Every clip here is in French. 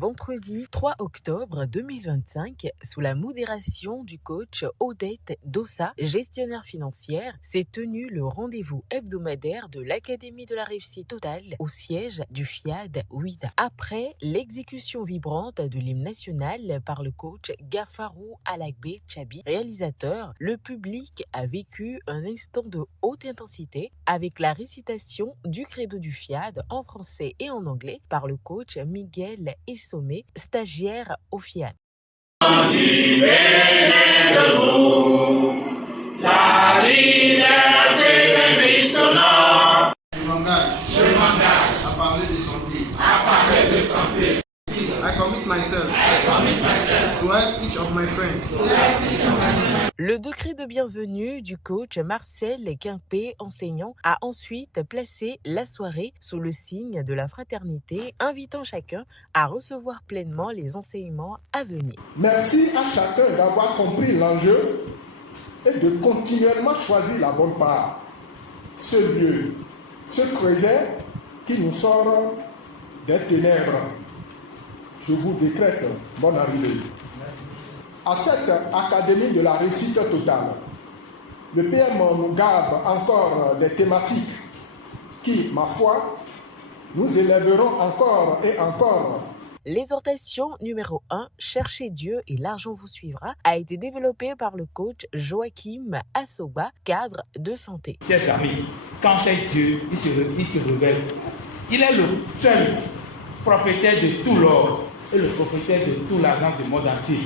Vendredi 3 octobre 2025, sous la modération du coach Odette Dossa, gestionnaire financière, s'est tenu le rendez-vous hebdomadaire de l'Académie de la réussite totale au siège du FIAD Ouida. Après l'exécution vibrante de l'hymne national par le coach Gafarou Alagbe Chabi, réalisateur, le public a vécu un instant de haute intensité avec la récitation du credo du FIAD en français et en anglais par le coach Miguel Essomé, stagiaire au FIAD. La liberté des frissonnants. Je m'engage à parler de santé. à parler de santé. I commit myself to help each of my friends. Le décret de bienvenue du coach Marcel Quimper, enseignant, a ensuite placé la soirée sous le signe de la fraternité, invitant chacun à recevoir pleinement les enseignements à venir. Merci à chacun d'avoir compris l'enjeu et de continuellement choisir la bonne part. Ce lieu, ce creuset qui nous sort des ténèbres. Je vous décrète bonne arrivée. À cette Académie de la réussite totale, le PM nous garde encore des thématiques qui, ma foi, nous élèveront encore et encore. L'exhortation numéro 1, cherchez Dieu et l'argent vous suivra, a été développée par le coach Joachim Assoba, cadre de santé. Chers amis, quand c'est Dieu, il se révèle. Il est le seul propriétaire de tout l'or et le propriétaire de tout l'argent du monde entier.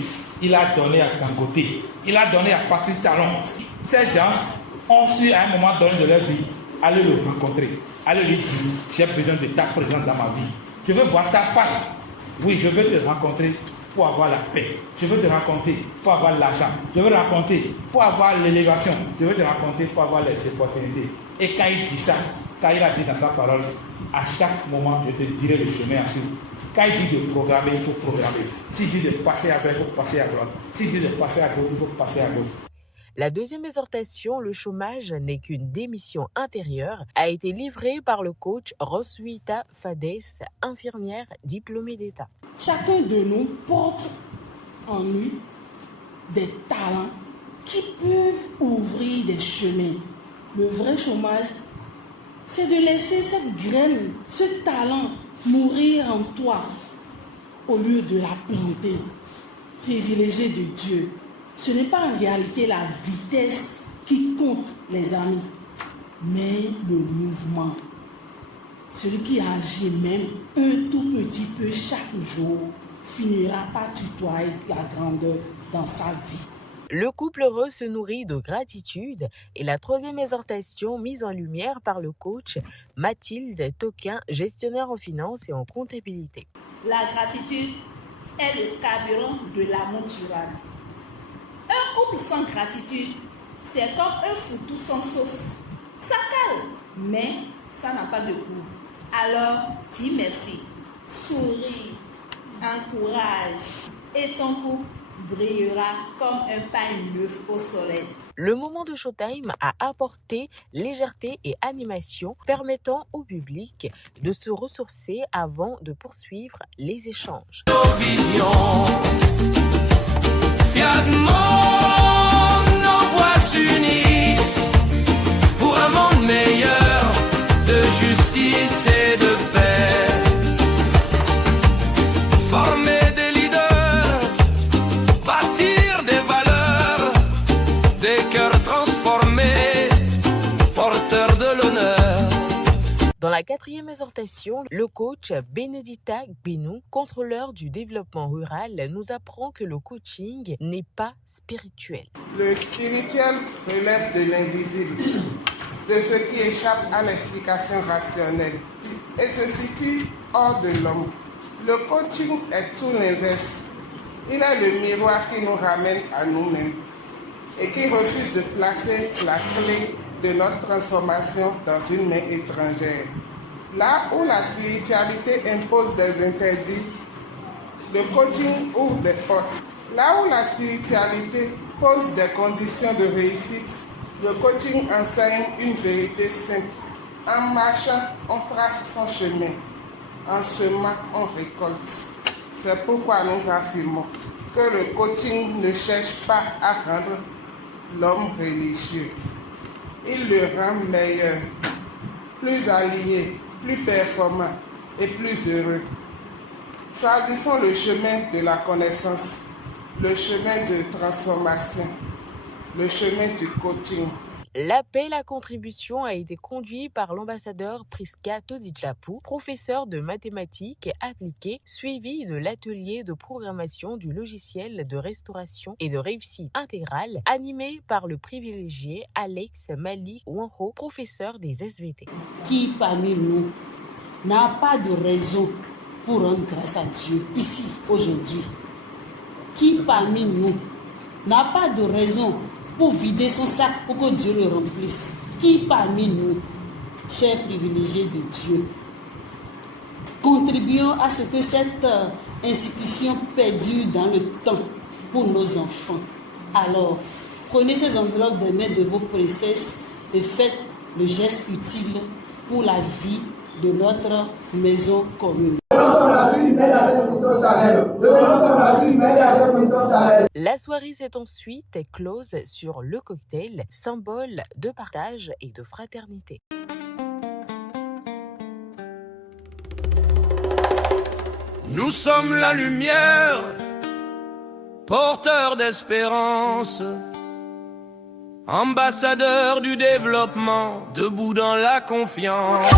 Il a donné à Dangote, il a donné à Patrice Talon. Ces gens ont su à un moment donné de leur vie aller le rencontrer, aller lui dire, j'ai besoin de ta présence dans ma vie. Je veux voir ta face. Oui, je veux te rencontrer pour avoir la paix. Je veux te rencontrer pour avoir l'argent. Je veux te rencontrer pour avoir l'élévation. Je veux te rencontrer pour avoir les opportunités. Et quand il dit ça, quand il a dit dans sa parole, à chaque moment, je te dirai le chemin à suivre. Quand il dit de programmer, il faut programmer. S'il dit de passer à droite, il faut passer à droite. S'il dit de passer à gauche, il faut passer à gauche. La deuxième exhortation, le chômage n'est qu'une démission intérieure, a été livrée par le coach Roswitha Fades, infirmière diplômée d'État. Chacun de nous porte en lui des talents qui peuvent ouvrir des chemins. Le vrai chômage, c'est de laisser cette graine, ce talent mourir en toi au lieu de la planter. Privilégié de Dieu. Ce n'est pas en réalité la vitesse qui compte, les amis, mais le mouvement. Celui qui agit même un tout petit peu chaque jour finira par tutoyer la grandeur dans sa vie. Le couple heureux se nourrit de gratitude et la troisième exhortation mise en lumière par le coach Mathilde Toquin, gestionnaire en finance et en comptabilité. La gratitude est le carburant de l'amour durable. Un couple sans gratitude, c'est comme un foutou sans sauce. Ça cale, mais ça n'a pas de goût. Alors, dis merci, souris, encourage et ton couple brillera comme un pain neuf au soleil. Le moment de Showtime a apporté légèreté et animation, permettant au public de se ressourcer avant de poursuivre les échanges. Nos visions, fièrement, nos voix s'unissent pour un monde meilleur de justice et de paix. Former des leaders, bâtir des valeurs, des cœurs transformés, porteurs de l'honneur. Dans la quatrième exhortation, le coach Benedita Benou, contrôleur du développement rural, nous apprend que le coaching n'est pas spirituel. Le spirituel relève de l'invisible, de ce qui échappe à l'explication rationnelle et se situe hors de l'homme. Le coaching est tout l'inverse. Il est le miroir qui nous ramène à nous-mêmes et qui refuse de placer la clé de notre transformation dans une main étrangère. Là où la spiritualité impose des interdits, le coaching ouvre des portes. Là où la spiritualité pose des conditions de réussite, le coaching enseigne une vérité simple. En marchant, on trace son chemin. En semant, on récolte. C'est pourquoi nous affirmons que le coaching ne cherche pas à rendre l'homme religieux. Il le rend meilleur, plus aligné, plus performant et plus heureux. Choisissons le chemin de la connaissance, le chemin de transformation, le chemin du coaching. L'appel à contribution a été conduit par l'ambassadeur Priska Todijlapou, professeur de mathématiques appliquées, suivi de l'atelier de programmation du logiciel de restauration et de réussite intégrale, animé par le privilégié Alex Malik Wanho, professeur des SVT. Qui parmi nous n'a pas de raison pour rendre grâce à Dieu ici, aujourd'hui? Qui parmi nous n'a pas de raison pour vider son sac pour que Dieu le remplisse? Qui parmi nous, chers privilégiés de Dieu, contribuons à ce que cette institution perdure dans le temps pour nos enfants? Alors, prenez ces enveloppes des mains de vos princesses et faites le geste utile pour la vie de notre maison commune. La soirée s'est ensuite close sur le cocktail, symbole de partage et de fraternité. Nous sommes la lumière, porteurs d'espérance, ambassadeurs du développement, debout dans la confiance.